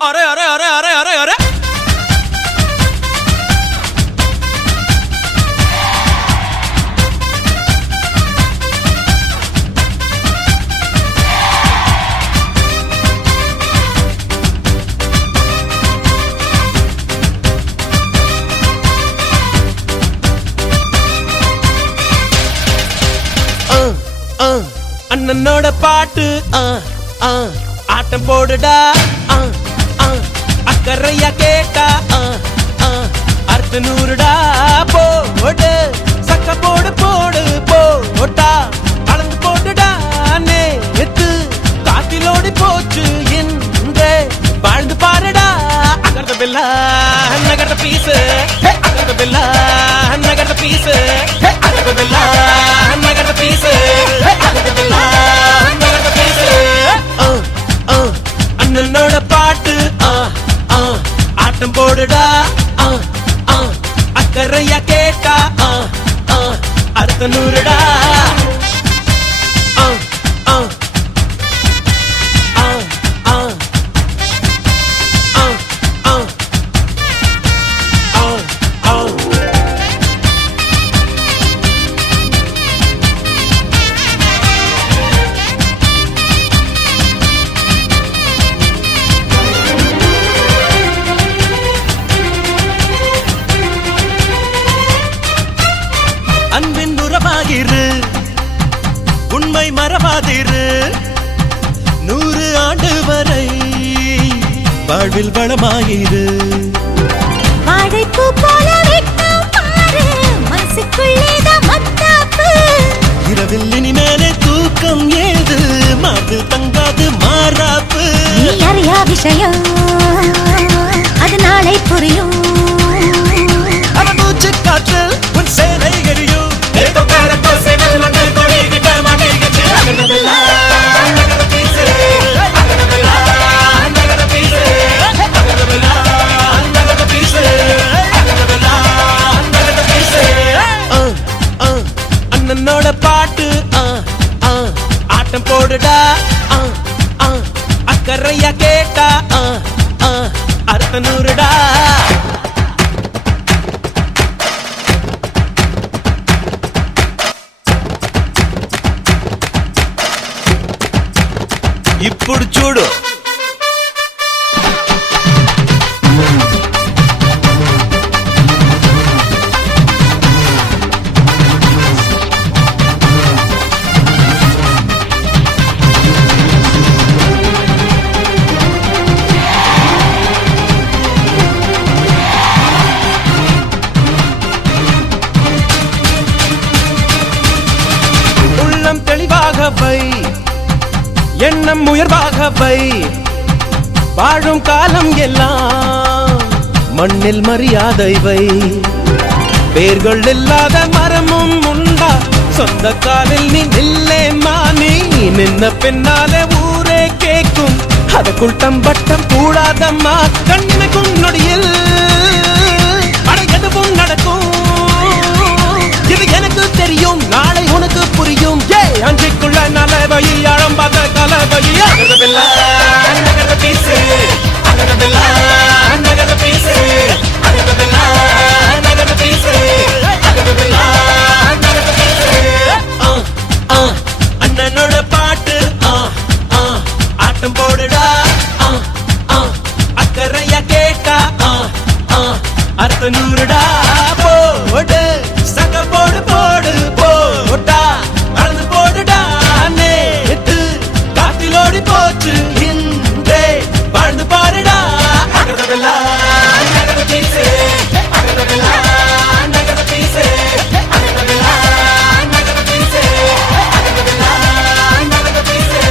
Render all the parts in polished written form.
अरे अरे अरे अरे अरे अरे அண்ணனோட பாட்டு ஆட்டம் போடுடா அக்கறையா கேட்டா அர்த்த நூறுடா போடு சக்க போடு போடு போட்டா அளந்து போட்டுடா நேத்து காத்திலோடி போச்சு இன்றே வாழ்ந்து பாருடா அகர்த பில்லா நகர்த பீசு அகர்த பில்லா நகர்த பீசு அகர்த பில்லா நகர்த பீசு அண்ணனோட பாட்டு ஆட்டம் போடுடா அக்கறையா கேட்டா அர்த்த நூறுடா அன்பின் உறவாகிரு உண்மை மறவாதிரு 100 ஆண்டு வரை வாழ்வில் வளமாயிரு வாழைப்பூ போல வெட்கம் பாரு மனசுக்குள்ளேதான் மத்தாப்பு இரவில் இனிமேலே தூக்கம் ஏது மார்பில் தங்காது மாறாப்பு நீ அறியா விஷயம் அது நாளை புரியும் அவன் மூச்சு காற்றில் உன் சேனை எரியும் அண்ணனோட பாட்டு ஆட்டம் போடுடா அக்கறையா கேட்டா அர்த்த நூறுடா ఇప్పుడు చూడు உள்ளம் தெளிவாக வை எண்ணம் உயர்வாக வை வாழும் காலம் எல்லாம் மண்ணில் மரியாதை வை வேர்கள் இல்லாத மரமும் உண்டா சொந்த காலில் நீ நில்லேம்மா நீ நின்ன பின்னாலே ஊரே கேட்கும் அதற்குள் தம்பட்டம் கூடாதம்மா கண்ணிமைக்கும் நொடியில் எதுவும் நடக்கும் இது எனக்கு தெரியும் நாளை உனக்கு புரியும் அஞ்சுக்குள்ள நலவை ஆழம் பார்த்த கலவை நகர்த பீசு நகர்த பீசு நகர்த பீசு அண்ணனோட பாட்டு ஆட்டம் போடுடா அக்கறையா கேட்டா அர்த்த நூறுடா போடு சக போடு போடு போட்டா அளந்து போடுடா நேத்து காத்திலோடி போச்சு இன்றே வாழ்ந்து பாருடா அகர்த பில்லா நகர்த பீசு அகர்த பில்லா நகர்த பீசு அகர்த பில்லா நகர்த பீசு அகர்த பில்லா நகர்த பீசு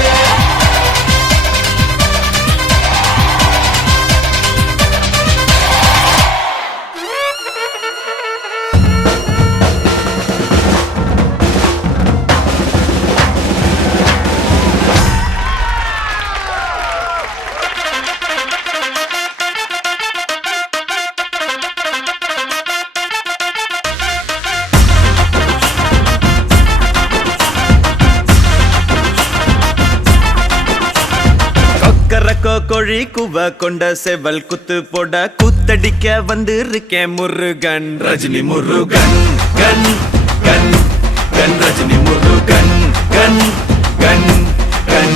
குவ கொண்ட செவல் குத்து போட கூத்தடிக்க வந்து இருக்கேன் முருகன் ரஜினி முருகன் கன் கன் கன் ரஜினி முருகன் கன் கன் கன்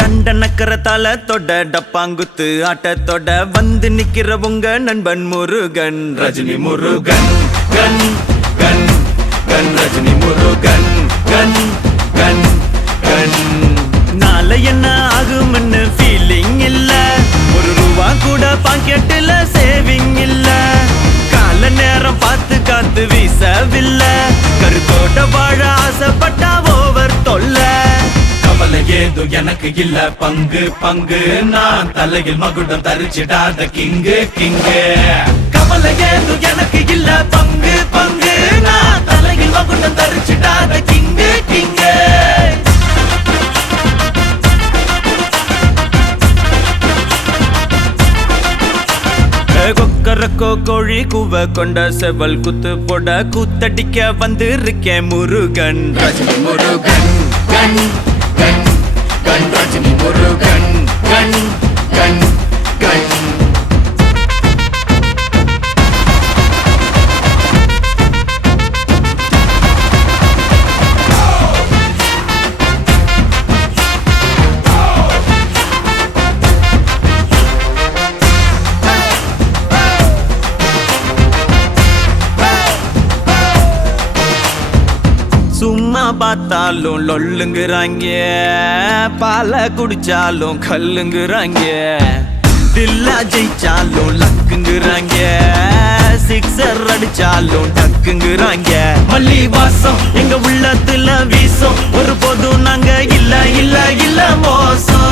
தண்டனக்கரத்தால தொட டப்பாங்குத்து ஆட்டத்தோட வந்து நிக்கிற உங்க நண்பன் முருகன் ரஜினி முருகன் கன் கன் கன் ரஜினி முருகன் கன் கன் கன் நாளை என்ன ஆகும்னு ஃபீலிங் இல்ல ஒரு ரூபா கூட பாக்கெட்டுல சேவிங் இல்ல கால நேரம் பார்த்து காத்து வீசவில்லை கருத்தோட வாழ ஆசைப்பட்டா ஓவர் தொல்ல கவலை ஏதோ எனக்கு இல்ல பங்கு பங்கு நான் தலையில் மகுடம் தரிச்சிடாத கிங்கு கிங்கு கவலை ஏதோ எனக்கு இல்ல பங்கு பங்கு நான் தலையில் மகுடம் தரிச்சிடாத கிங்கு கிங்கு கொக்கரக்கோ கோழி கூவ கொண்ட செவல் குத்து போட கூத்தடிக்க வந்து இருக்கேன் முருகன் ரஜினி முருகன் கன் கன் கன் ரஜினி முருகன் கன் கன் கன் சும்மா பார்த்தாலும் லொல்லுங்கிறாங்க பால குடிச்சாலும் கல்லுங்கிறாங்க தில்லா ஜெயிச்சாலும் லக்குங்கிறாங்க சிக்ஸர் அடிச்சாலும் டக்குங்கிறாங்க மல்லி வாசம் எங்க உள்ளத்துல வீசும் ஒரு போதும் நாங்க இல்ல இல்ல இல்ல மோசம்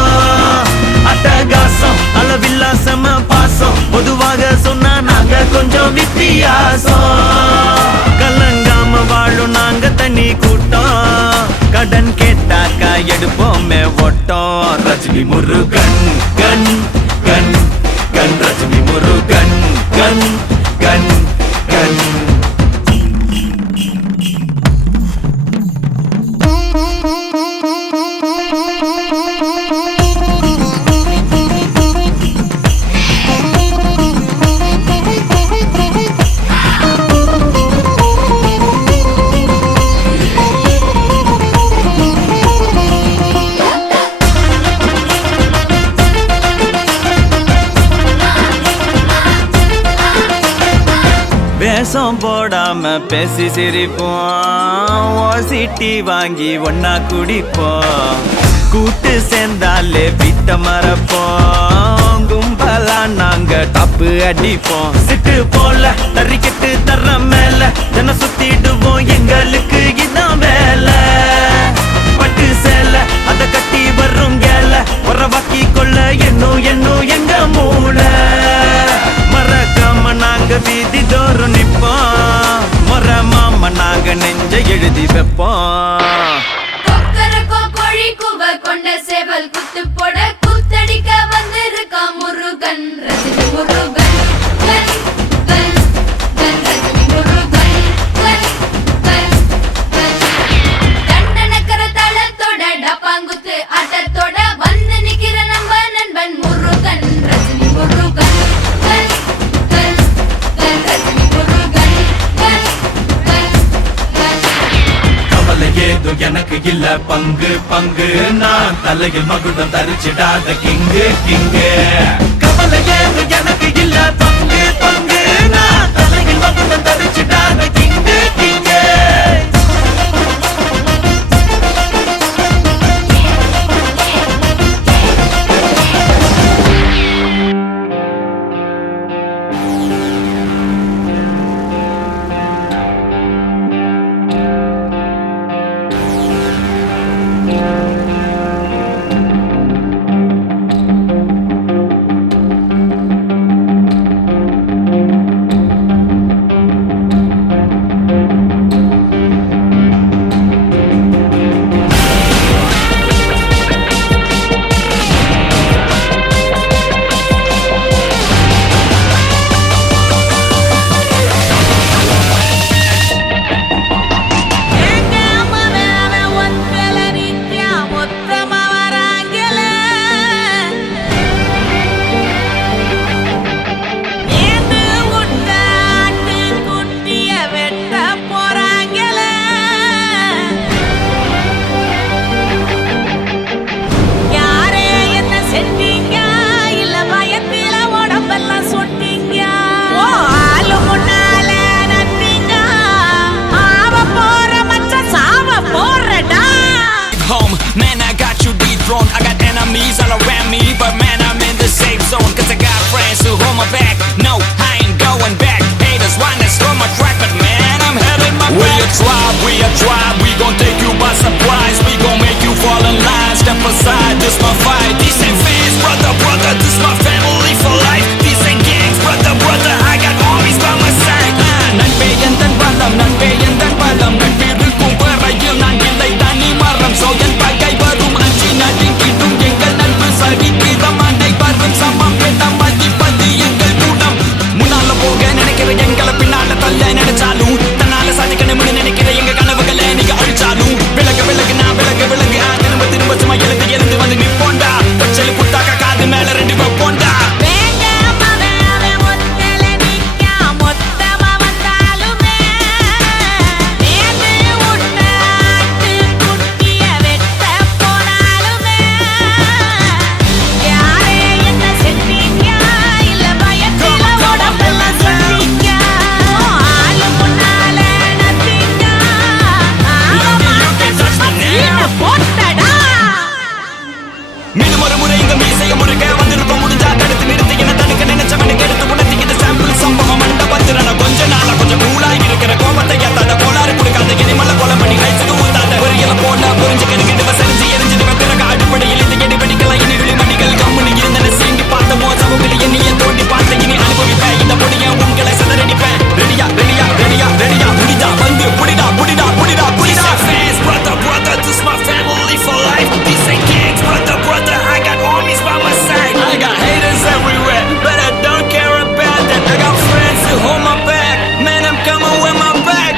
அட்டகாசம் அளவில்லாசம பாசம் பொதுவாக சொன்னா நாங்க கொஞ்சம் வித்தியாசம் கலங்காம வாழும் நாங்க தனி கூட்டம் கடன் கேட்டாக்கா எடுப்போமே ஓட்டம் ரஜினி முருகன் கன் கன் கன் ரஜினி முருகன் கன் கன் கன் வேஷம் போடாம பேசி சிரிப்போம் ஓசிட்டி வாங்கி ஒன்னா குடிப்போம் கூட்டு சேர்ந்தாலே வீட்ட மறப்போம் கும்பலா நாங்க தப்பு அடிப்போம் சிட்டு போல தறிக்கிட்டு தர்ற மேல தின சுத்திடுவோம் எங்களுக்கு இதான் வேலை பட்டு சேலை அத கட்டி வரும் கேல உறவாக்கி கொள்ள என்னும் என்னும் எங்க மூளை மறக்காம நாங்க வீதி தோறும் நிப்போம் முற மாம நாங்க நெஞ்ச எழுதி வைப்போம் கொக்கரக்கோ கோழி கூவ கொண்ட சேவல் குத்து போட கூத்தடிக்க வந்திருக்கா முருகன் ரஜினி முருகன் கன் கன் கன் ரஜினி முருகன் கன் கன் கன் தண்டனக்கர தளத்தோட டப்பாங்குத்து ஆட்டத்தோட வந்து நிக்கிற நம்ம நண்பன் முருகன் ரஜினி முருகன் கன் கன் கன் ரஜினி முருகன் கன் கன் கன் கவலை ஏதோ எனக்கு இல்ல பங்கு பங்கு நான் தலையில் மகுடம் தரிச்சிடாத கிங்கு கிங்கு கவலை ஏதோ எனக்கு இல்ல பங்கு பங்கு நான் தலையில் மகுடம் தரிச்சிடாத கிங்கு கிங்கு இவ போண்டா வேண்டாமவே அவன் ஒத்தல நிக்கா மொத்தமா வந்தாலுமே நேர்ந்து விட்ட ஆட்டு குட்டிய வெட்ட போனாலுமே யாரே என்ன செஞ்சீங்க இல்ல பயத்தில உடம்பெல்லாம் சொன்னீங்க ஆளு முன்னால நத்தீங்க போட்டடா மீண்டும் ஒரு முறை இங்க மீசைய முருக வந்திருப்போம் முடிஞ்சா தடுத்து நிறுத்தி என்ன தடுக்க நினைச்சவனுக்கு எடுத்து உணர்த்திக்கிட்டு சாம்பிள் சம்பவம் மண்ட பத்திரன கொஞ்ச நாளா கொஞ்சம் கூலாகி இருக்கிற கோபத்தை ஏத்தாத கோளாறு கொடுக்காத இனிமல்ல கொலை பண்ணி கைசுக்கு ஊத்தாத ஒரு இல போட்டா புரிஞ்சுக்கிட்டு சரிஞ்சு எரிஞ்சிட்டு பிறகு அடிப்படையில் இந்த எடி வெடிக்கலாம் இனி விழிமணிகள் கம்முனு இருந்தன சீண்டி பார்த்த மோசமுகளை எண்ணிய தோண்டி பார்த்த இனி அனுபவிப்பேன் இந்த பொடிய உங்களை சதறடிப்பேன் ரெடியா ரெடியா ரெடியா ரெடியா முடிதா வந்து புடிடா புடிடா புடிடா புடிடா fans brother brother this my family for life these ain't gangs brother brother I got armies by my side I got haters everywhere but I don't care about that I got friends who hold my back man I'm coming with my back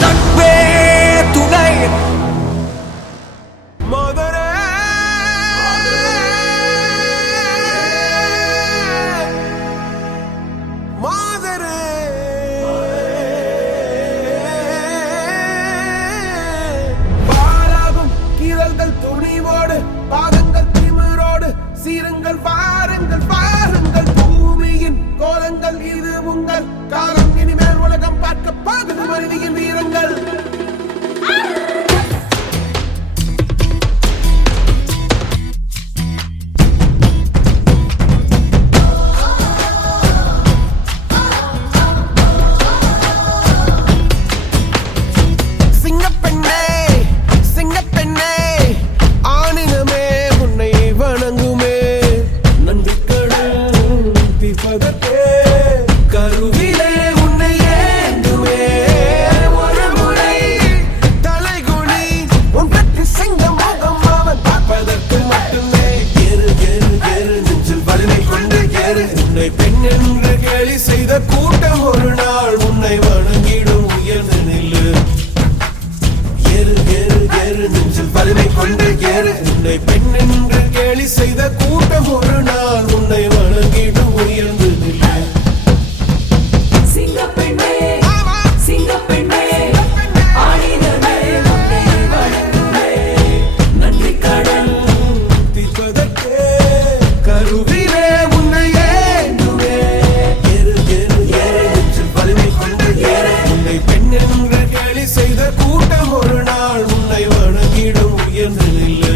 நட்பே துணை மதுரை மாதரே பாராகும் கீரல்கள் துணிவோடு பாதங்கள் திமிரோடு சீருங்கள் பாருங்கள் பாருங்கள் பூமியின் கோலங்கள் இது உங்கள் காலம் இனிமேல் உலகம் பார்க்க பாகுது மனிதியின் வீரங்கள் சிங்கப்பெண்ணே சிங்கப்பெண்ணே ஆணினமே உன்னை வணங்குமே நன்றிக்கடன் தீர்ப்பதற்கே கருவிலே உன்னை ஏந்துமே ஒரு முறை தலைகுனி உன் பற்றி சிங்க முகம் அவன் பார்ப்பதற்கு மட்டுமே ஏறு ஏறு ஏறு நெஞ்சில் வலிமை கொண்டு ஏறு உன்னை பெண் என்று கேலி செய்த கூட்டம் ஒரு நாள் உன்னை வணங்கிடும் உயர்ந்து நில்லு ஏறு ஏறு ஏறு நெஞ்சில் வலிமை கொண்டு ஏறு உன்னை பெண் என்று கேலி செய்த கூட்டம் ஒரு நாள் உன்னை வணங்கிடும் உயர்ந்து நில்லு சிங்கப்பெண்ணே சிங்கப்பெண்ணே ஆணினமே உன்னை வணங்குமே நன்றி கடன் தீர்ப்பதற்கே கருவிலே உன்னை ஏந்துமே ஏறு ஏறு ஏறு நெஞ்சில் வலிமை கொண்டு ஏறு உன்னை பெண் என்று கேலி செய்த கூட்டம் ஒரு நாள் உன்னை வணங்கிடும் உயர்ந்து நில்லு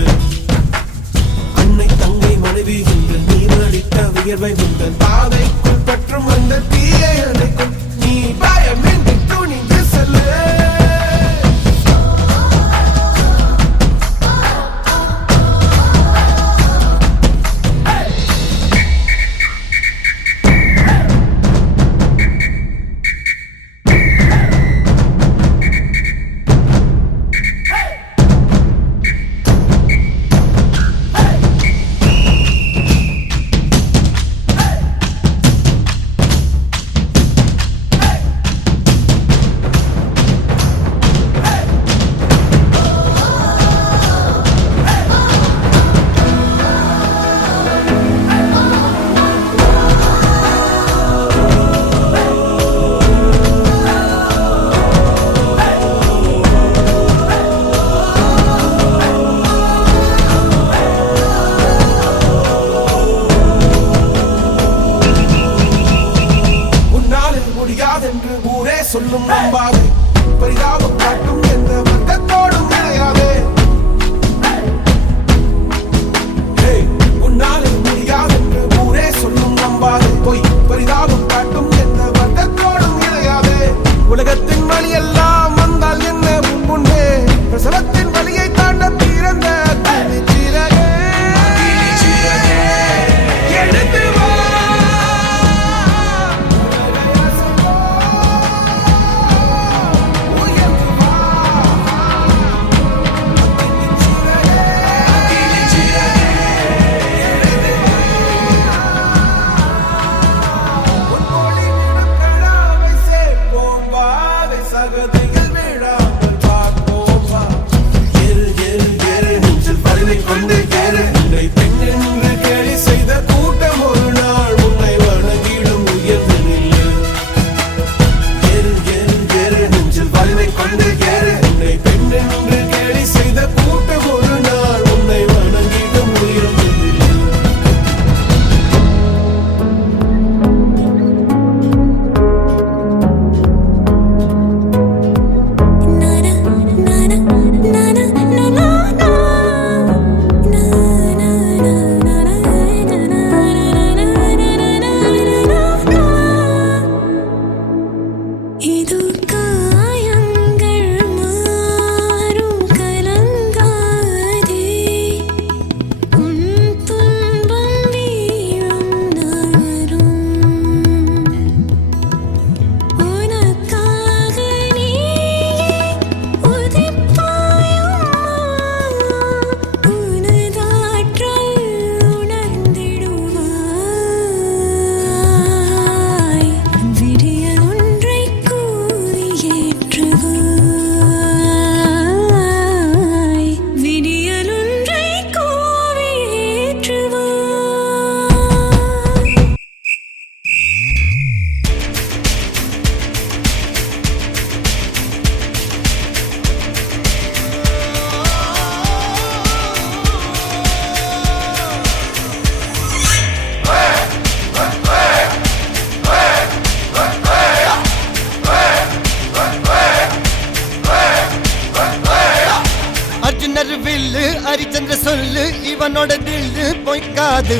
அன்னை தங்கை மனைவி என்று நீ நடித்த வியர்வை உந்தன் பாதைக்குள் பற்றும் அந்த தீயை அணைக்கும் நீ பயமின்றி துணிந்து செல்லு அர்ஜுனர் வில்லு ஹரிச்சந்திர சொல்லு இவனோட தில்லு பொய்க்காது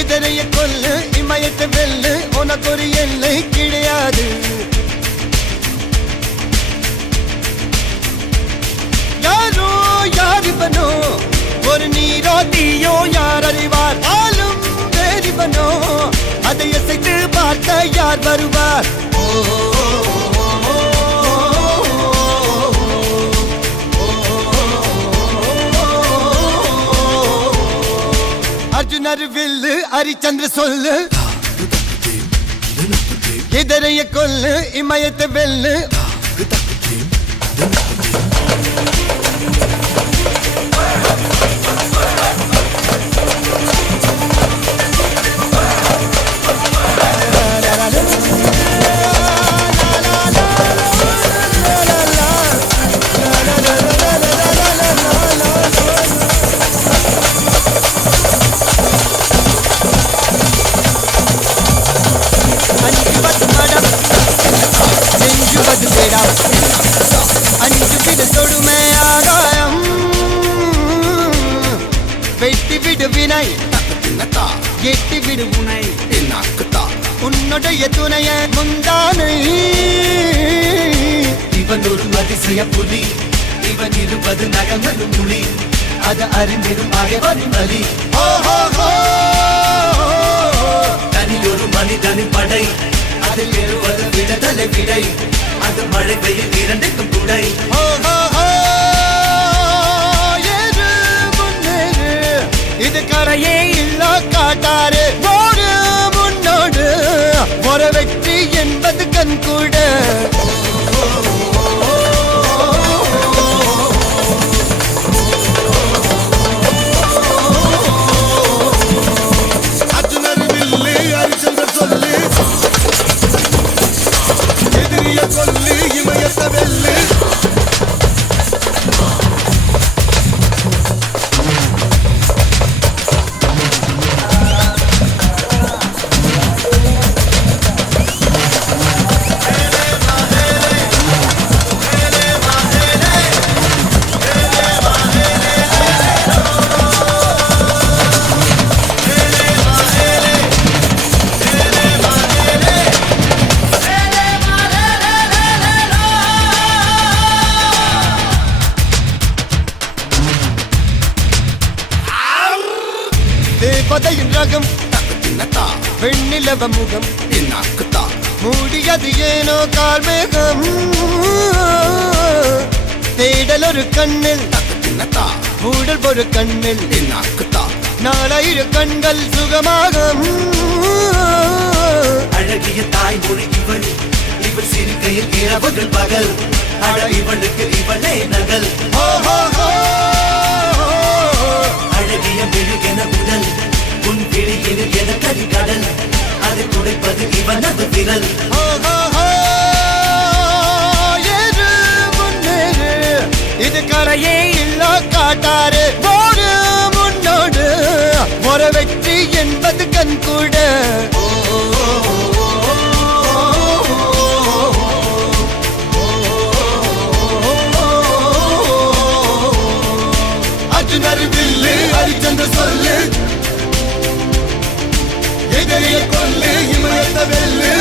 இதனைய கொல்லு இமயத்தை வெல்லு உனக்கு ஒரு எல்லை கிடையாது யாரோ யாரிவனோ ஒரு நீரோ தீயோ யார் அறிவார் ஆளும் வேறிவனோ அதை அசைத்து பார்க்க யார் வருவார் அர்ஜுனர் வில்லு ஹரிச்சந்திர சொல்லு இதரைய கொல்லு இமயத்தை வெல்லு எட்டி விடு உனை உன்னுடைய துணைய முந்தானை இவன் ஒரு அதிசய புலி இவன் இருப்பது நகமலும் புலி அது அறிந்திடும் ஆயவரின் வலி தனியொரு மனிதனின் படை அதில் எழுவது விடுதலை விடை அது மழை பெய்யும் இரண்டுக்கும் துடை இது கரையே இல்ல காட்டாரு ஓடு முன்னோடு ஒரு வெற்றி என்பது கண் கூட அர்ஜுனர் வில்லு ஹரிச்சந்திர சொல்லு எதிரிய கொல்லு இமயத்தை வெல்லு தேவதையின் ரகம் வெண்ணிலவ முகம் மூடியது ஏனோ கார்மேகம் தேடல் ஒரு கண்ணில் மூடல் ஒரு கண்ணில் நாலாயிர கண்கள் சுகமாக அழகிய தாய்மொழி இவள் இவள் சிரிக்கையில் இரவுகள் பகல் அழ இவளுக்கு இவளே நகல் அழகிய மெழுகென உடல் உன் கிளியில் என கரிகடல் அதை துடைப்பது இவனது விரல் இது கரையே இல்ல காட்டாரு ஓடு முன்னோடு ஒரு வெற்றி என்பது கண் கூட அர்ஜுனர் வில்லு ஹரிச்சந்திர சொல்லு எதிரிய கொல்லு இமயத்தை வெல்லு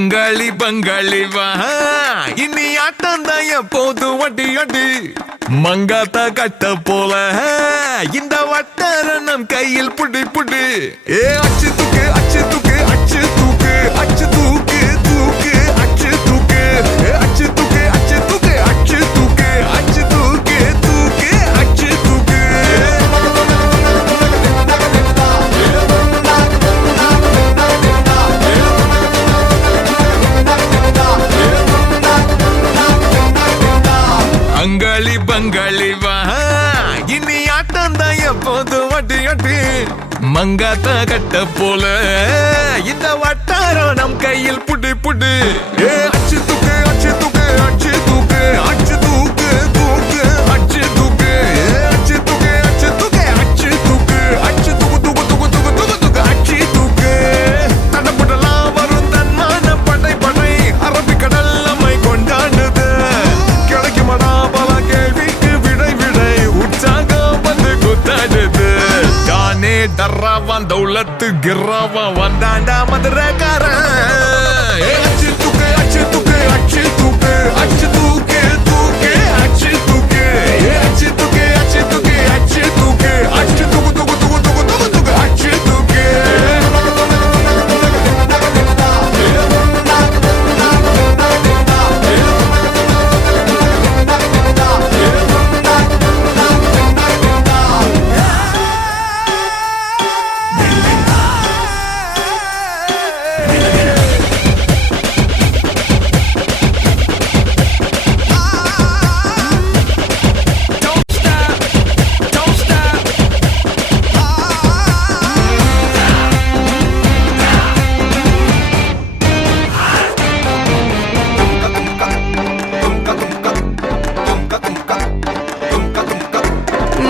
அங்காளி பங்காளி வா இனி ஆட்டம் தான் எப்போது வட்டி அடி மங்காத்தா கட்ட போல இந்த வட்டார நம் கையில் புடி புடி ஏ அச்சு தூக்கு அச்சு தூக்கு அச்சு தூக்கு அச்சு தூக்கு தூக்கு அச்சு தூக்கு அச்சு தூக்கு அச்சு தூக்கு அச்சு தூக்கு அச்சு தூக்கு தூக்கு அச்சு தூக்கு அங்காளி பங்காளி வா இனி ஆட்டம் தான் எப்போது வட்டி அட்டி மங்காத்தா கட்ட போல இந்த வட்டாரம் நம் கையில் புடி புடி ஏ அச்சு தூக்கு அச்சு தூக்கு அச்சு தூக்கு அச்சு தூக்கு தூக்கு அச்சு தூக்கு அச்சு தூக்கு அச்சு தூக்கு அச்சு தூக்கு அச்சு தூக்கு தூக்கு தூக்கு தூக்கு தூக்கு தூக்கு அச்சு தூக்கு தடப்படலாம் வரும் தன்மான படை படை அரபிக்கடல் நம்மை கொண்டாடுது கிடைக்குமடா பல கேள்விக்கு விடை விடை உற்சாகம் வந்து குத்தாடுது தானே டர்ராவான் தௌலத்து கிர்ராவான் வந்தாண்டா மதுரக்காரன் அச்சு தூக்கு அச்சு தூக்கு அச்சு தூக்கு அச்சு தூக்கு தூக்கு அச்சு தூக்கு அச்சு தூக்கு அச்சு தூக்கு அச்சு தூக்கு அச்சு தூக்கு தூக்கு தூக்கு தூக்கு தூக்கு தூக்கு அச்சு தூக்கு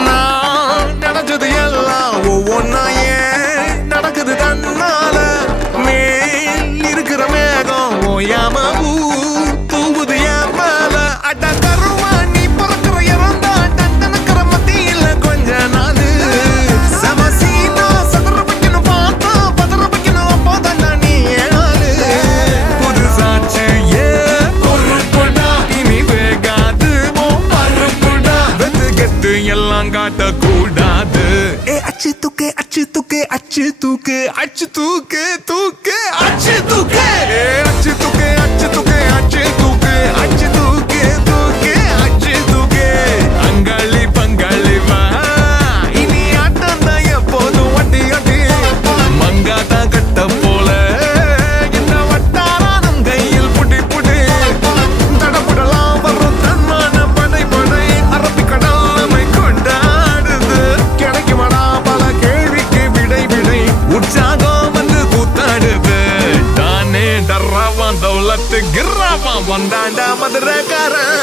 நான் நினைச்சது எல்லாம் ஒவ்வொன்னா ஏன் நடக்குது தன்னால மேல் இருக்கிற மேகம் ஓயாம தூவுது என் மேல அட கருவா நீ பிறக்கிற இறந்தா டங்கனக்கிற மத்தியில கொஞ்ச நாள் சமசீனா சதுர வைக்கணும் பார்த்தா பதற வைக்கணும் அப்போதான் நீ ஏழாளு புது சாட்சி ஏ பொறுப்புடா இனி வேகாது மறுப்புடா வெத்து கெத்து எல்லாம் காட்ட கூடாது ஏ அச்சு தூக்கு அச்சு தூக்கு அச்சு தூக்கு அச்சு தூக்கு தூக்கு அச்சு தூக்கு ஏ அச்சு தூக்கு அச்சு தூக்கு அச்சு தூக்கு அச்சு தூக்கு தூக்கு அச்சு தூக்கு அங்காளி பங்காளி வா இனி ஆட்டம் தான் எப்போதும் வட்டி அடி மங்காத்தா கட்ட போல இந்த வட்டாரம் கையில் புடி புடி தடப்படலாம் வரும் தன்மான படை படை அரபிக்கடல் நம்மை கொண்டாடுது கிடைக்குமடா பல கேள்விக்கு விடை விடை உற்சாகம் வந்து கூத்தாடுது தானே டர்ராவான் தௌலத்து கிர்ராவான் வந்தாண்டா மதுரக்காரன்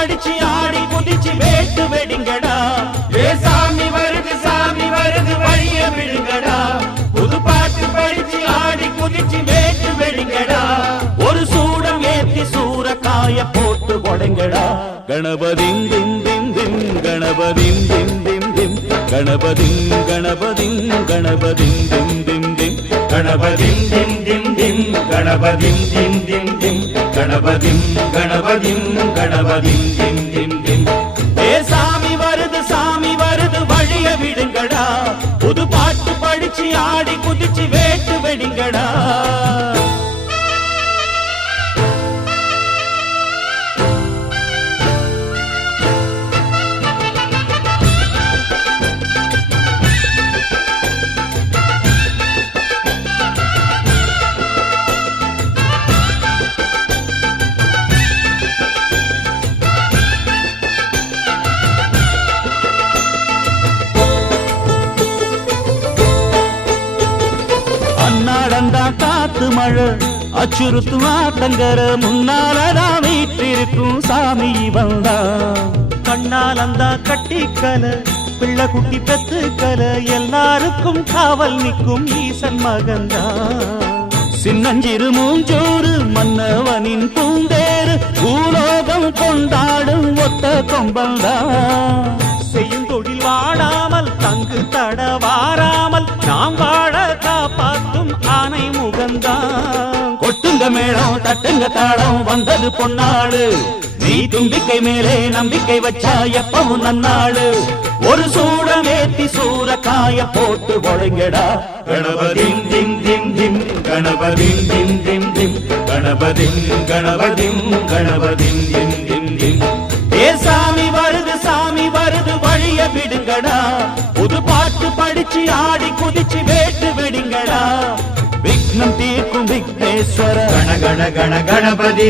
அடிச்சு ஆடி குதிச்சு வேட்டு வெடிங்கடா. ஏ சாமி வருது வழிய விடுங்கடா. புது பாட்டு படிச்சு ஆடி குதிச்சு வேட்டு வெடிங்கடா. ஒரு சூடம் ஏத்தி சூரக்காய போட்டு கொடைங்கடா. கணபதிம் திம் திம் திம் கணபதிம் திம் திம் திம் கணபதிம் கணபதிம் கணபதிம் திம் திம் திம் கணபதிம் திம் திம் திம் கணபதிம் திம் திம் திம் கணபதிம் கணபதிம் கணபதிம் திம் திம் திம் ஏ சாமி வருது வழிய விடுங்கடா புது பாட்டு படிச்சு ஆடி குதிச்சு வேட்டு வெடிங்கடா காத்து மழை அச்சுறுத்தும் ஆத்தங்கர முன்னாலதான் வீட்டிருக்கும் சாமி வந்தா கண்ணால் அந்த கட்டிக்கல பிள்ளை குட்டி பெத்துக்கல எல்லாருக்கும் காவல் நிற்கும் ஈசன் மகந்தா சின்னஞ்சிறு மூஞ்சோறு மன்னவனின் பூந்தேறு பூலோகம் கொண்டாடும் ஒத்த கொம்பந்தா செய்யும் தொழில் வாழாமல் தங்கு தட வாராமல் நாம் வாழ காப்பாற்றும் ஆனை முகந்தான் கொட்டுங்க மேளம் தட்டுங்க தாளம் வந்தது பொன்னாடு நீ தும்பிக்கை மேலே நம்பிக்கை வச்சா எப்பவும் நன்னாடு ஒரு சூடமேத்தி சூரக்காய போட்டு ஒழுங்கடா கணபதிம் திம் திம் திம் கணபதிம் திம் திம் திம் கணபதிம் கணபதிம் கணபதிம் திம் திம் திம் ஏ சாமி வருது வழிய விடுங்கடா புது பாட்டு படிச்சு ஆடி குதிச்சு வேட்டு வெடிங்கடா விக்னம் தீர்க்கும் விக்னேஸ்வர கண கண கண கணபதி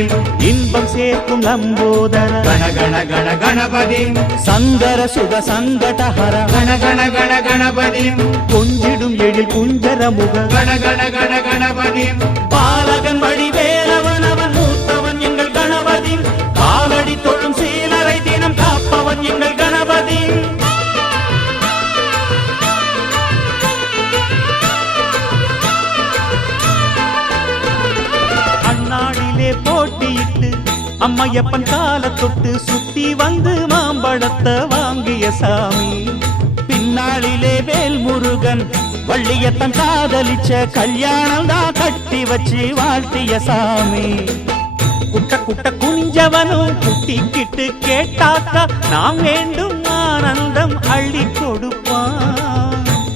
இன்பம் சேர்க்கும் லம்போதர கண கண கண கணபதி சங்கர சுக சங்கடஹர கண கண கண கணபதி கொஞ்சிடும் எழில் குஞ்சர முக கண கண கண கணபதி பாலகன் வடிவேலவன் அவன் மூத்தவன் எங்கள் கணபதி காலடி தொழும் சீலரை தினம் காப்பவன் எங்கள் கணபதி போட்டியிட்டு அம்மையப்பன் கால தொட்டு சுத்தி வந்து மாம்பழத்தை வாங்கிய சாமி பின்னாளிலே வேல் முருகன் வள்ளியத்தன் காதலிச்ச கல்யாணம் தான் கட்டி வச்சு வாழ்த்திய சாமி குட்ட குட்ட குஞ்சவனும் குட்டிக்கிட்டு கேட்டாக்கா நாம் வேண்டும் ஆனந்தம் அள்ளி கொடுப்பான்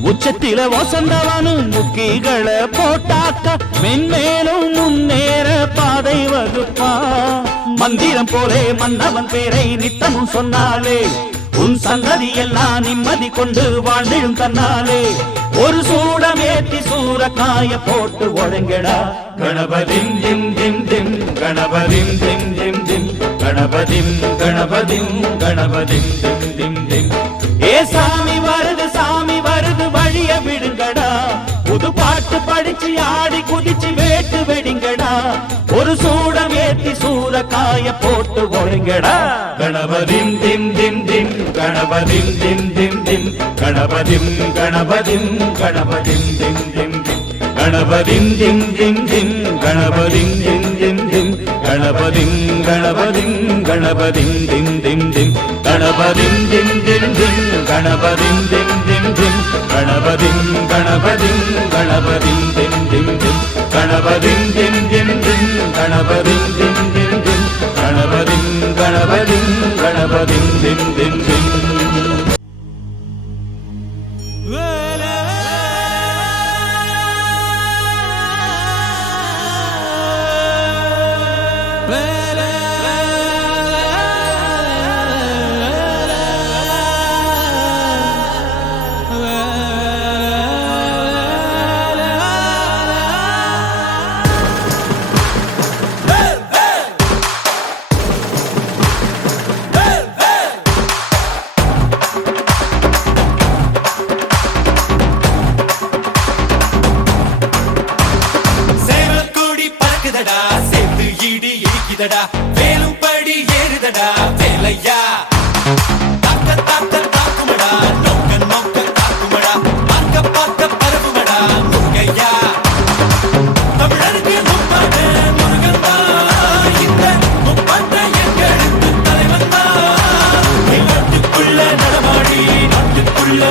உச்சத்தில வசந்தவனும் முக்கிகளை போட்டாக்க மென்மேலும் முன்னேற பாதை வகுப்பா மந்திரம் போலே மன்னவன் பேரை நித்தமும் சொன்னாலே உன் சந்ததி எல்லாம் நிம்மதி கொண்டு வாழ்ந்திடும் தன்னாலே ஒரு சூடமேத்தி சூரக்காய போட்டு ஒழுங்கடா கணபதிம் திம் திம் திம் கணபதிம் திம் திம் திம் கணபதிம் கணபதிம் கணபதிம் திம் திம் திம் ஏ சாமி வருது வழிய விடுங்கடா புது பாட்டு படிச்சு ஆடி குதிச்சு வேட்டு வெடிங்கடா ஒரு சூடம் ஏத்தி சூரக்காய போட்டு ஒழுங்கடா கணபதிம் திம் திம் திம் கணபதிம் திம் திம் திம் கணபதிம் கணபதிம் கணபதிம் திம் திம் திம் கணபதிம் திம் திம் திம் கணபதிம் திம் திம் திம் கணபதிம் கணபதிம் கணபதிம் திம் திம் திம் கணபதிம் திம் திம் திம் கணபதிம் திம் திம் திம் கணபதிம் கணபதிம் கணபதிம் திம் திம் திம் கணபதிம் திம் திம் திம் கணபதிம் திம் திம் திம் கணபதிம் கணபதிம் கணபதிம் திம் திம் திம் வேலும் படி ஏறுதடா வேலையா தாக்க தாக்க தாக்குமடா நோக்க நோக்க தாக்குமடா பார்க்க பார்க்க பரவுமடா முருகையா தமிழருக்கு முப்பாட்ட முருகந்தா இந்த முப்பாட்ட எங்களுக்கு தலைவந்தா நாட்டுக்குள்ள நடமாடி நாட்டுக்குள்ள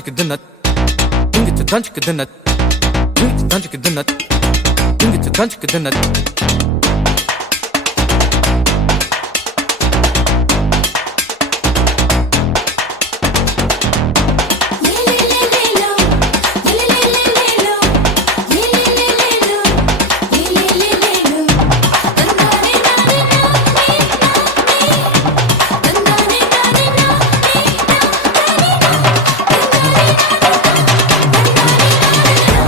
tanjik dinat Ingi to tanjik dinat Ingi tanjik dinat Ingi to tanjik dinat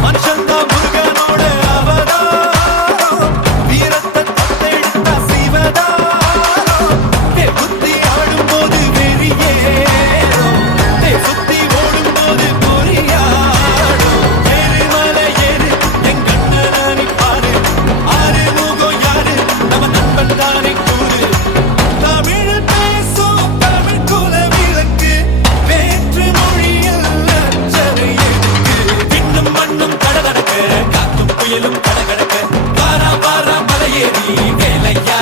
மனுஷன்தான் முருகனோட அவதாரம். வீரத்தை தத்தெடுத்த சிவதாரம். புத்தி ஆடும்போது வெறியேறும். சுத்தி ஓடும்போது பொறியாடும். எரிமலை ஏறு என் கண்ணனை பாரு. ஆறு முகம் யாரு நம்ம நண்பன் தானே கூறு. தமிழ் பேசும் தமிழ் குல விளக்கு. வேற்று மொழியில் அச்சதை எதுக்கு? விண்ணும் மண்ணும் கடகடக்க காத்தும் புயலும் கடகடக்க வாரா வாரா மலையேறி வேலையா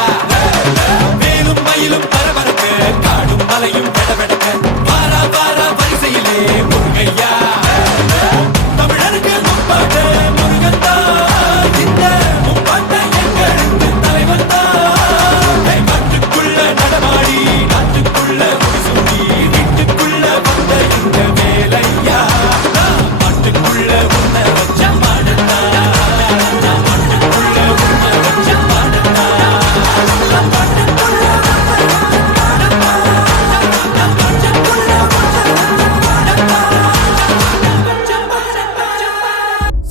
வேலும் மயிலும் பரபரக்க காடும் மலையும் கடகடக்க வாரா வாரா வரிசையிலே முருகையா தமிழருக்கு முப்பாட்ட முருகத்தா இந்த முப்பாட்ட எங்களுக்கு தலைவன் தான் காட்டுக்குள்ள நடமாடி நாட்டுக்குள்ள முடிசூடி வீட்டுக்குள்ள வந்த இந்த வேலையா பாட்டுக்குள்ள உன்னை வச்ச மாடத்தா பாட்டுக்குள்ள உன்னை வச்ச மாடத்தா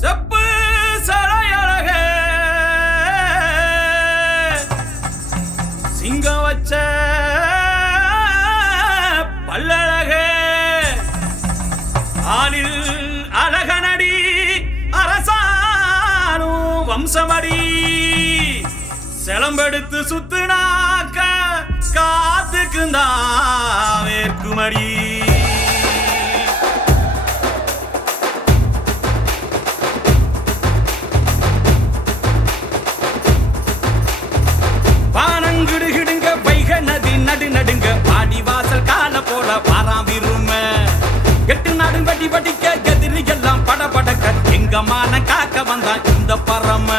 செப்பு சரையழக சிங்கம் வச்ச பல்லழக ஆளில் அழகனடி அரசானும் வம்சமடி செலம்பெடுத்து சுத்துனாக்க காத்துக்குந்தான் வேர்க்குமடி வானங்கிடுகிடுங்க வைக நதி நடு நடுங்க பாடி வாசல் கால போல பாராவிரும எட்டு நாடு வடி வடிக்க எதிரி எல்லாம் பட படக்க எங்க மான காக்க வந்தான் இந்த பரம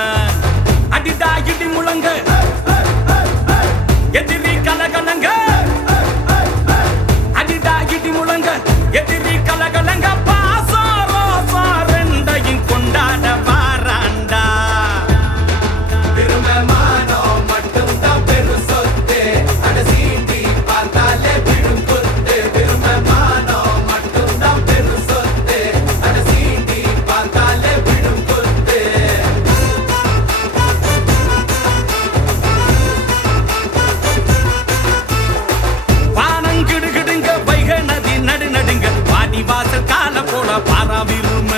அடிடா இடி முழங்க எதிரி கலகலங்க அடிடா இடி முழங்க எதிரி கலகலங்க பாசம் ரோசம் ரெண்டையும் கொண்டாட வாராண்டா திருமமானோ மட்டும்தான் பெரும் சொத்து அட சீண்டி பார்த்தாலே விடும் கொத்து திருமமானோ மட்டும்தான் பெரும் சொத்து அட சீண்டி பார்த்தாலே விடும் கொத்து வானங்கிடுகிடுங்க வைக நதி நடு நடுங்க பாடி வாசல் கால போல பாராவிரும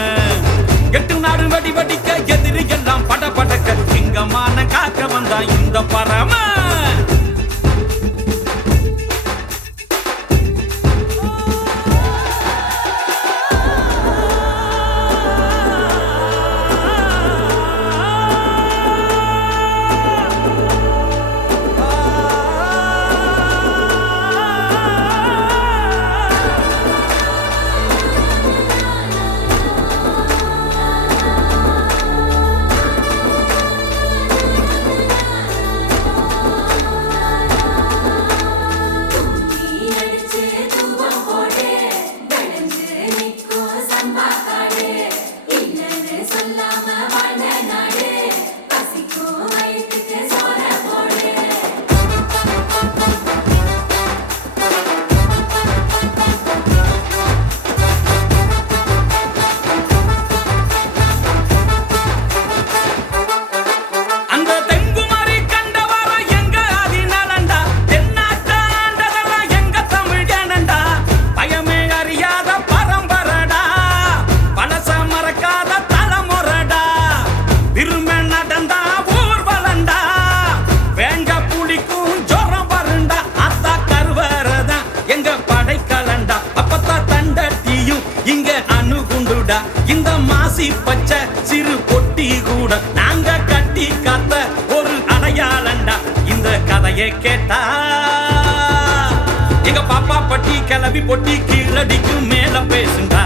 எட்டு நாடு வடி வடிக்க எதிரி எல்லாம் பட படக்க சிங்கமான காக்க வந்தா இந்த பரம அந்த தெங்குமரி கண்டவர எங்க அதிநலண்டா தென்னாட்டாண்டதெல்லாம் எங்க தமிழ் ஜனண்டா பயமே அறியாத பரம்பரடா பழச மறக்காத தலைமுறடா விரும்ப நடந்தா ஊர்வலண்டா வேங்க புளிக்கும் ஜோரம் வருண்டா அத்தா கருவறதா எங்க படைக்கலண்டா அப்பத்தா தண்டட்டியும் இங்க அணுகுண்டுடா இந்த மாசி பச்சை சிறு பொட்டி கூட நாங்க கட்டி காத்த ஒரு அடையாளண்டா இந்த கதையை கேட்டா எங்க பாப்பா பட்டி கிளவி பொட்டி கீழடிக்கு மேல பேசுண்டா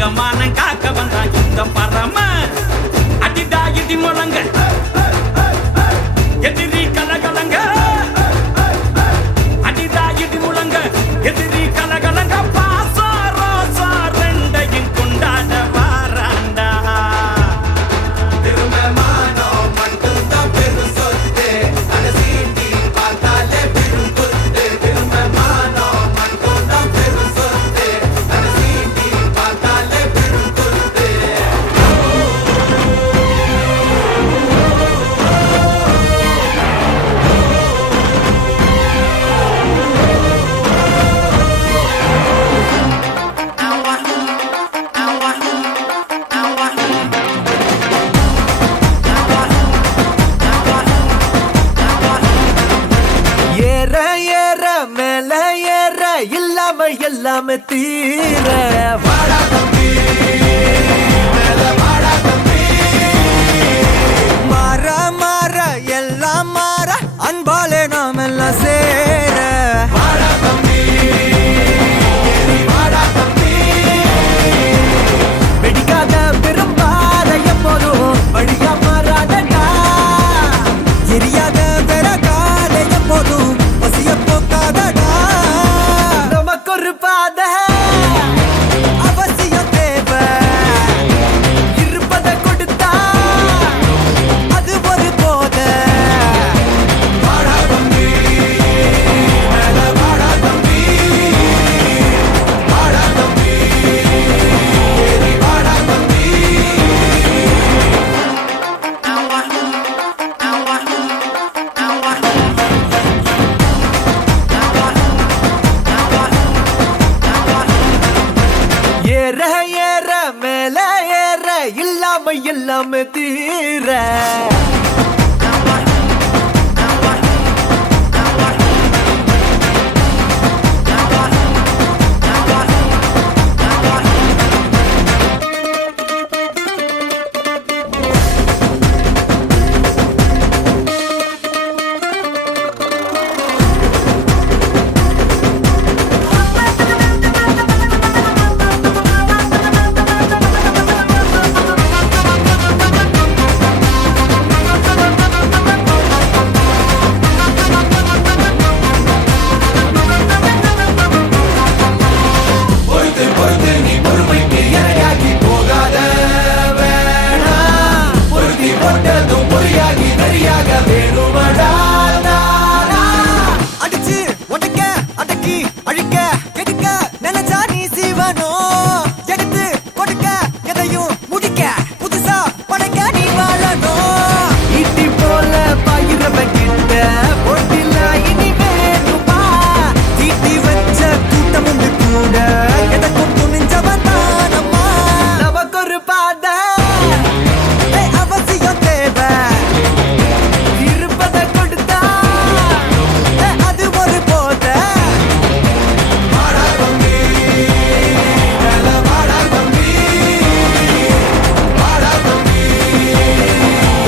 சிங்கமான காக்க வந்தான் இந்த பரம அடிடா இடி முழங்க எதிரி கலகலங்க அடிடா இடி முழங்க எதிரி கலகலங்க பாசா ரோசா ரெண்டையும் கொண்டாட வாராண்டா ஏற ஏற மேல ஏற இல்லாம எல்லாமே தீர வாடா தம்பி மேல வாடா தம்பி மாற மாற எல்லாம் மாற அன்பாலே நாம் எல்லாம் சேர வாடா தம்பி ஏறி வாடா தம்பி வெடிக்காத பெரும்பாத எப்போதும் வழியா மாறாதடா எரியாத விறகாத எப்போதும் பசிய போக்காதடா நமக்கு ஒரு பாத அவசியம் தேவை இருப்பதை கொடுத்தா அது ஒரு போத வாடா தம்பி மேல வாடா தம்பி வாடா தம்பி ஏறி வாடா தம்பி ஏற ஏற மேல ஏற இல்லாம எல்லாமே தீர அடிச்சு ஒட்டக்க அடக்கி அழிக்க கெடுக்க நினைச்சா நீ சீவனோ எடுத்து கொடுக்க எதையும் முடிக்க புதுசா படைக்க நீ வாழணும் இட்டி போல பயிரவன் கிட்ட போட்டில இனி வேணுமா தீட்டி வச்ச கூட்டம் உண்டு கூட எதற்கும் துணிஞ்சவன் தானம்மா நமக்கு ஒரு பாதை அவசியம் தேவை இருப்பதை கொடுத்தா அது ஒரு போத வாடா தம்பி மேல வாடா தம்பி வாடா தம்பி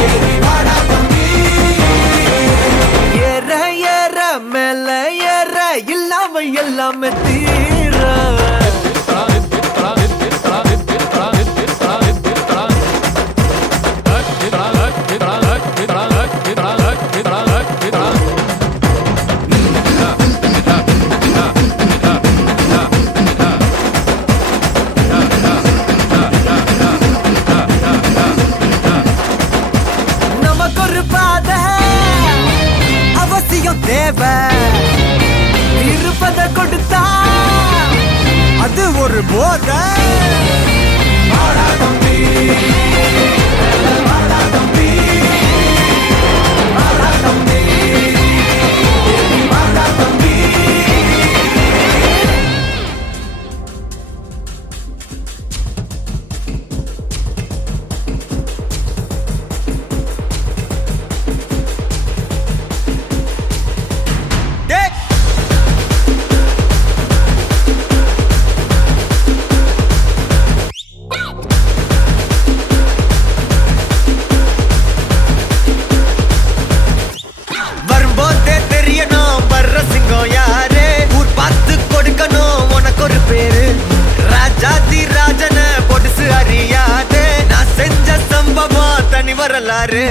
ஏறி வாடா தம்பி ஏற ஏற மேல ஏற இல்லாம எல்லாமே தீர நமக்கு ஒரு பாதை அவசியம் தேவை இருப்பதை கொடுத்தா அது ஒரு போத வாடா தம்பி மேல வாடா தம்பி வாடா தம்பி ஏறி வாடா தம்பி ஜன்னலாரு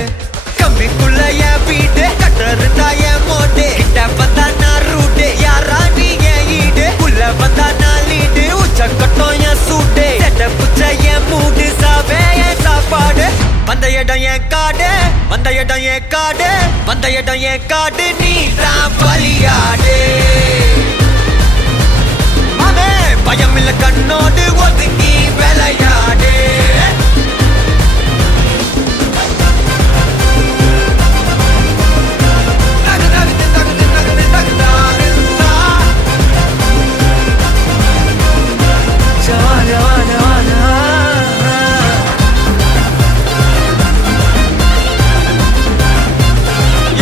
கம்பிக்குள்ள என் வீடு கட்டருந்தா என் மோட்டு கிட்ட வந்தா நான் ரூட்டு யாரா நீ என் ஈடு உள்ள வந்தா நான் லீடு உச்ச கட்டம் என் சூட்டு செட்ட புச்ச என் மூடு சாவே என் சாப்பாடு வந்த இடம் என் காடு வந்த இடம் என் காடு வந்த இடம் என் காடு நீ தான் பலியாடு மாமே பயமில்ல கண்ணோடு ஒதுங்கி விளையாடு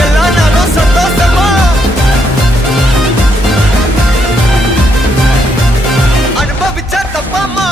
எல்லா நாளும் சந்தோஷமா அனுபவிச்சா தப்பாமா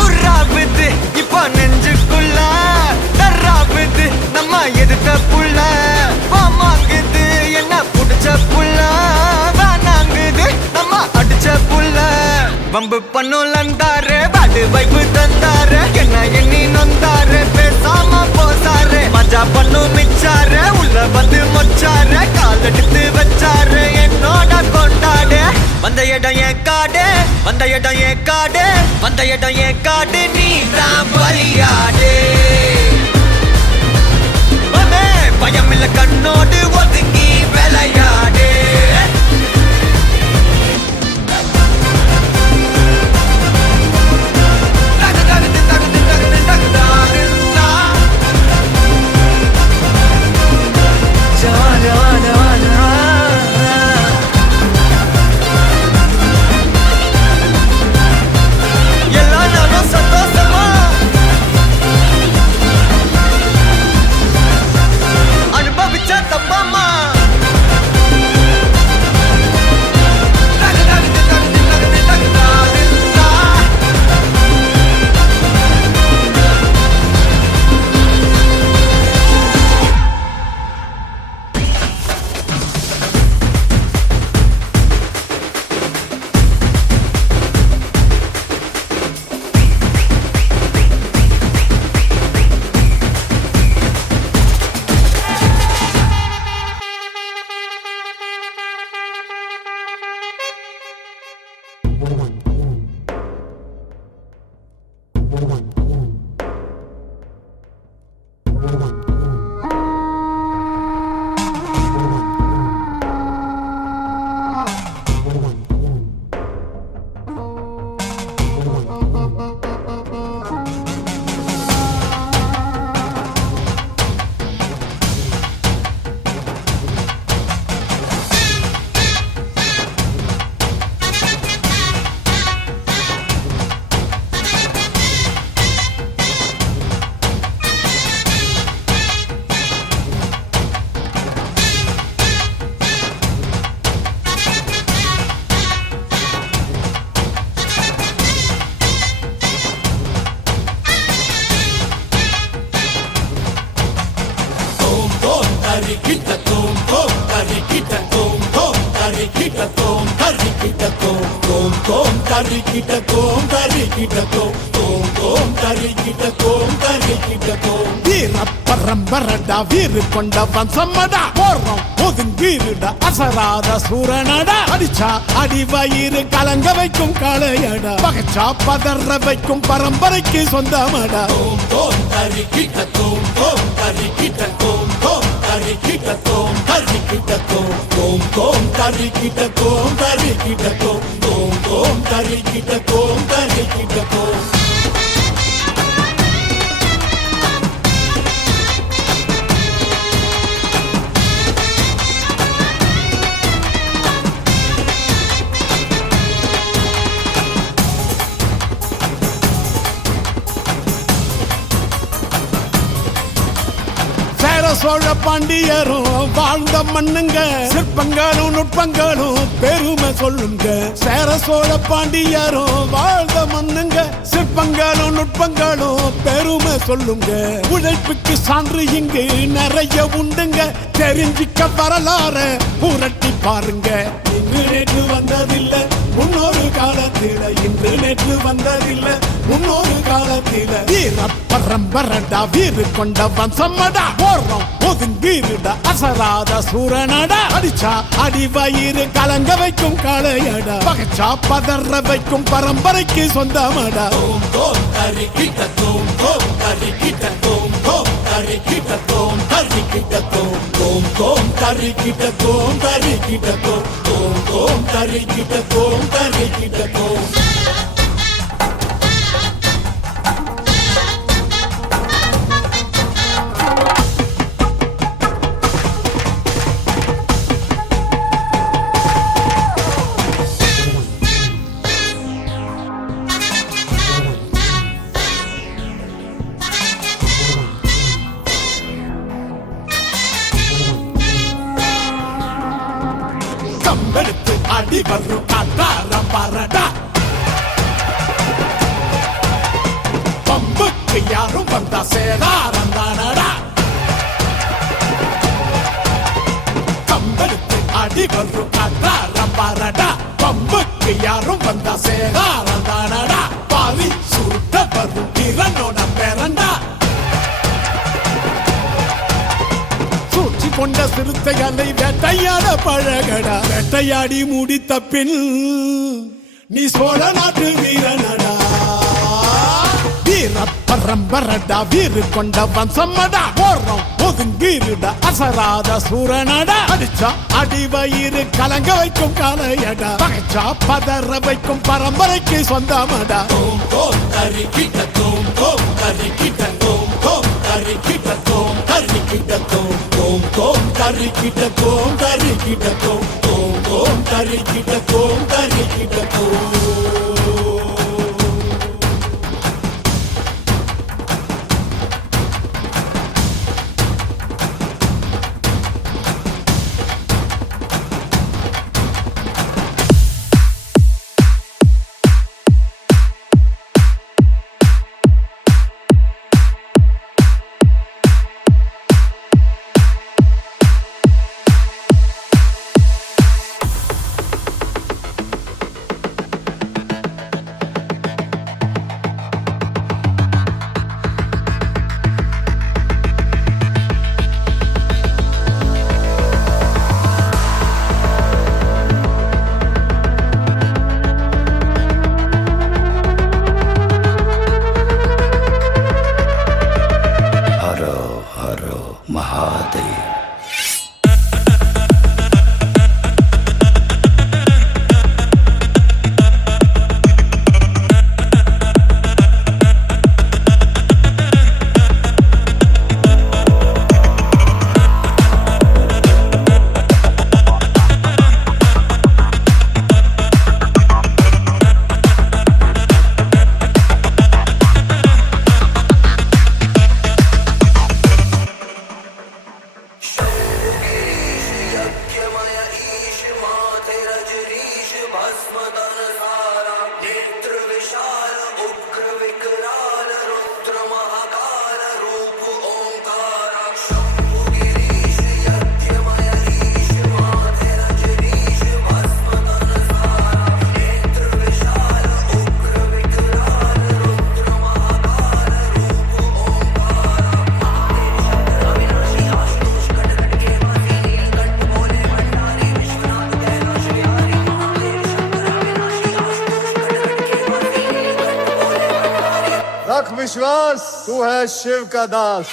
உர்ராவுது இப்போ நெஞ்சுக்குள்ள தர்ராவுது நம்ம எதுத்த புள்ள பாமாங்குது என்ன புடிச்ச புள்ள வேணாங்குது நம்ம அடிச்ச புள்ள வம்பு பண்ணும் லந்தாரு பாடு வைப்பு தந்தாரு என்ன எண்ணி நொந்தாரு பேசாம போசாரு மஜா பண்ணும் மிச்சாரு உள்ள வந்து மொச்சாரு கால் எடுத்து வச்சாரு என்னோட கொண்டாடு வந்த இடம் என் காடு வந்த இடம் என் காடு வந்த இடம் என் காடு நீ தான் பலியாடு மாமே பயமில்ல கண்ணோடு ஒதுங்கி விளையாடு எல்லா நாளும் சந்தோஷமா அனுபவிச்சா தப்பாமா பரம்பரடா வீறு கொண்ட வம்சமடா போறோம் ஒதுங்கீருடா அசராத சூரனடா அடிச்சா அடி வயிறு கலங்க வைக்கும் காளையடா பகச்சா பதற வைக்கும் பரம்பரைக்கு சொந்தமடா சோழ பாண்டியரும் வாழ்ந்த மண்ணுங்க சிற்பங்களும் நுட்பங்களும் பெருமை சொல்லுங்க சேர சோழ பாண்டியரும் வாழ்ந்த மண்ணுங்க சிற்பங்களும் நுட்பங்களும் பெருமை சொல்லுங்க உழைப்புக்கு சான்று இங்கு நிறைய உண்டுங்க தெரிஞ்சிக்க வரலாறு புரட்டி பாருங்க இன்று நேற்று வந்ததில்லை முன்னொரு காலத்தில இன்று நேற்று வந்ததில்லை முன்னொரு காலத்தில வீர பரம்பரடா வீறு கொண்ட வம்சமடா போறோம் ஒதுங்கீருடா அசராத சூரனடா அடிச்சா அடி வயிறு கலங்க வைக்கும் காளையடா பகச்சா பதற வைக்கும் பரம்பரைக்கு சொந்தமடா தோம் தோம் தரிக்கிட்ட தோம் தோம் தரிக்கிட்ட தோம் தோம் தரிக்கிட்ட தோம் தரிக்கிட்ட தோம் தோம் தோம் தரிக்கிட்ட தோம் தரிக்கிட்ட தோம் தோம் தோம் தரிக்கிட்ட தோம் தரிக்கிட்ட தோம் கம்பெடுத்து அடி வரும் காட்டார பாரடா பம்புக்கு யாரும் வந்தா சேதாரம் தானடா கம்பெடுத்து அடி வரும் காட்டார பாரடா பம்புக்கு யாரும் வந்தா சேதாரம் தானடா பாவி சுருட்ட வரும் திறனோட பேரண்டா சூழ்ச்சி கொண்ட சிறுத்தைகளை வேட்டையாட பழகடா வேட்டையாடி முடித்த பின் நீ சோழ நாட்டு வீரனடா வீர பரம்பரடா வீறு கொண்ட வம்சமடா போறோம் ஒதுங்கீருடா அசராத சூரனடா அடிச்சா அடி வயிறு கலங்க வைக்கும் காளையடா பகச்சா பதற வைக்கும் பரம்பரைக்கு சொந்தமடா தோம் தோம் தரிக்கிட்ட தோம் தோம் தரிக்கிட்ட தோம் தோம் தரிக்கிட்ட தோம் தரிக்கிட்ட தோம் தோம் தோம் தரிக்கிட்ட தோம் தரிக்கிட்ட தோம் தோம் தோம் தரிக்கிட்ட தோம் தரிக்கிட்ட தோம் रख विश्वास, तू है शिव का दास।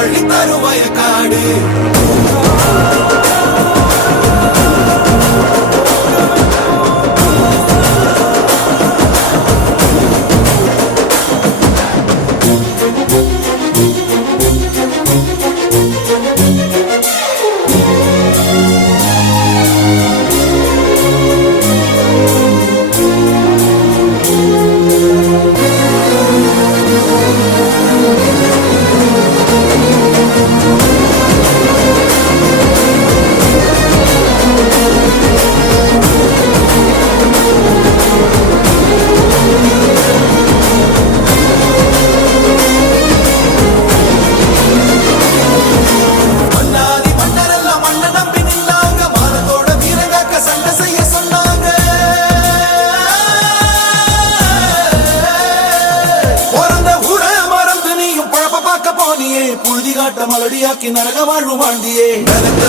நிம்மதியாக்கி நரக வாழ்வு வாழ்ந்தியே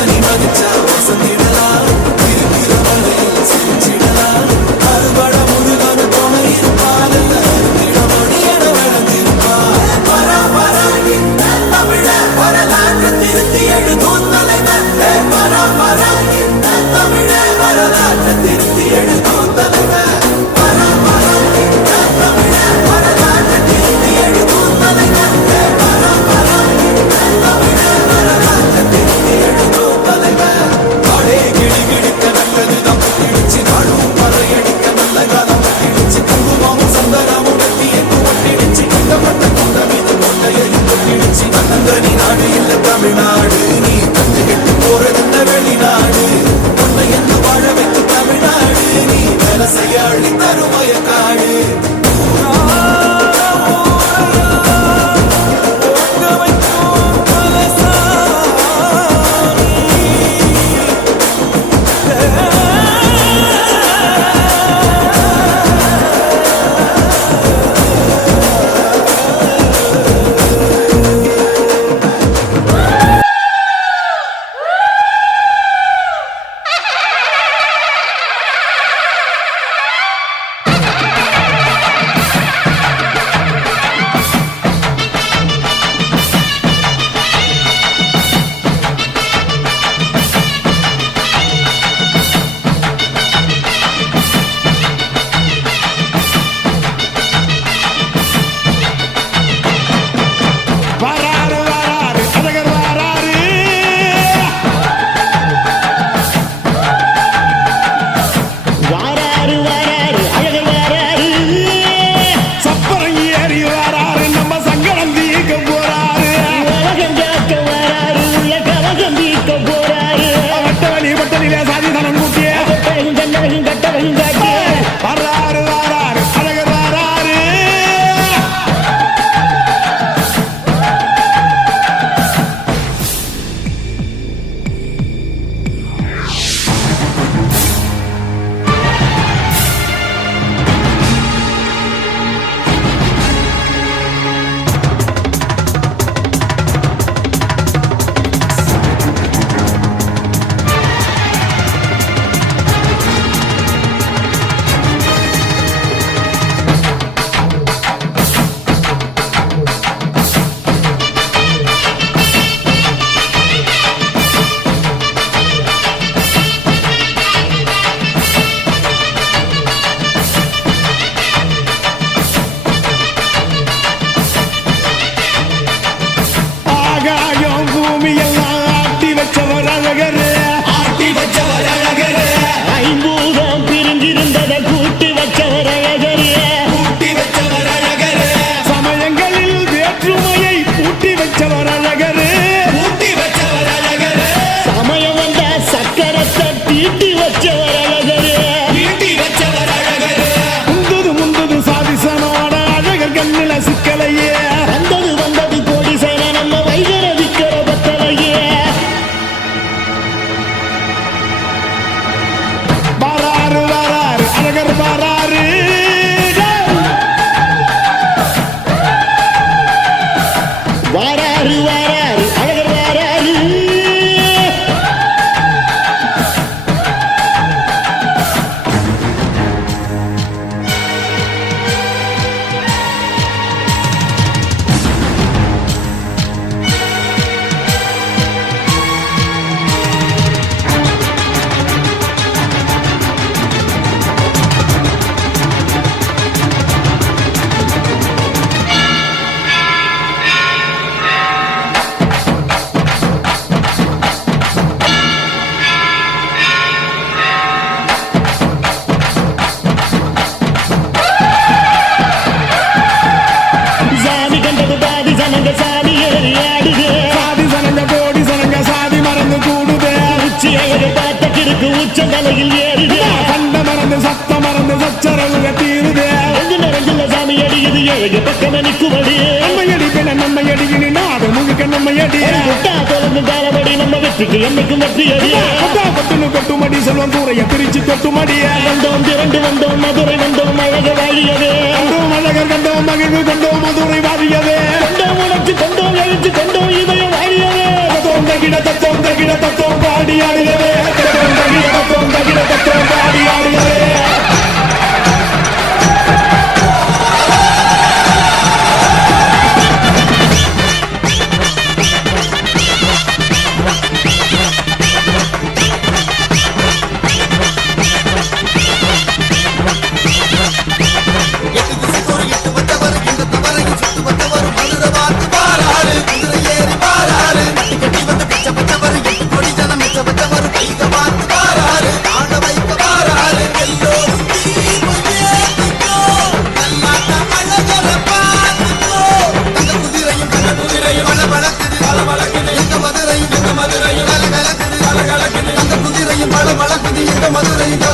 நீ மதிச்சா வசந்திடலாம் இருக்கிற மலையில் சிரிச்சிடலாம் அறுபட முருகன துணை இருப்பால் திடமொழியன விளந்திருப்பார் பராபராகி தமிழ வரலாற்று திருத்தி எழுதும் தலைவர் பராபராகி தமிழ வரலாற்று திருத்தி எழுதும் தலைவர் பராபராகி தமிழ வரலாற்று திருத்தி எழுதும் தலைவர் பராபராகி தமிழ வரலாற்று திருத்தி எழுதும் தலைவர் காடே கிளி கிழிக்க நல்லதுதான் புத்திடிச்சு நாடும் பறையடிக்க நல்ல காலம் புத்திடிச்சு குங்குமமும் சந்தனமும் வெட்டி எங்கு ஒட்டிடிச்சு கட்டப்பட்ட கொண்ட மீது கொண்டையையும் கொட்டிடிச்சு அண்ணங்கனி நாடு இல்ல தமிழ்நாடு நீ கண்டு கெட்டு போறதுந்த வெளிநாடு உன்னை என்று வாழ வைக்கும் தமிழ்நாடு நீ வேலை செய்ய அள்ளி தரும் வயக்காடு உச்சந்தலையில் ஏறுது கண்ட மறந்து சத்த மறந்து சச்சரவுக தீருது நெஞ்சில சாமி அடிக்குது ஏழு பக்கம் நிற்குமடி நம்மையடி பின்ன நம்மையடி இனி நாடு முழுக்க நம்மையடி தொடர்ந்து தாரபடி நம்ம வெற்றிக்கு என்னைக்கும் வெற்றி அடிய கொட்டுன்னு கொட்டுமடி செல்வம் தூரைய பிரிச்சு கொட்டுமடிய வந்தோம் திரண்டு வந்தோம் மதுரை வந்தோம் அழக வாழியது கண்டோம் அழகர் கண்டோம் மகிழ்வு கொண்டோம் மதுரை வாழியது கொண்டோம் உணர்ச்சி கொண்டோம் எழுச்சி கொண்டோம் இதயம் வாழியது தகிட தத்தோம் பாடி ஆடுகிறே தகிட தத்தோம் பாடி ஆடுகிறே மதுரை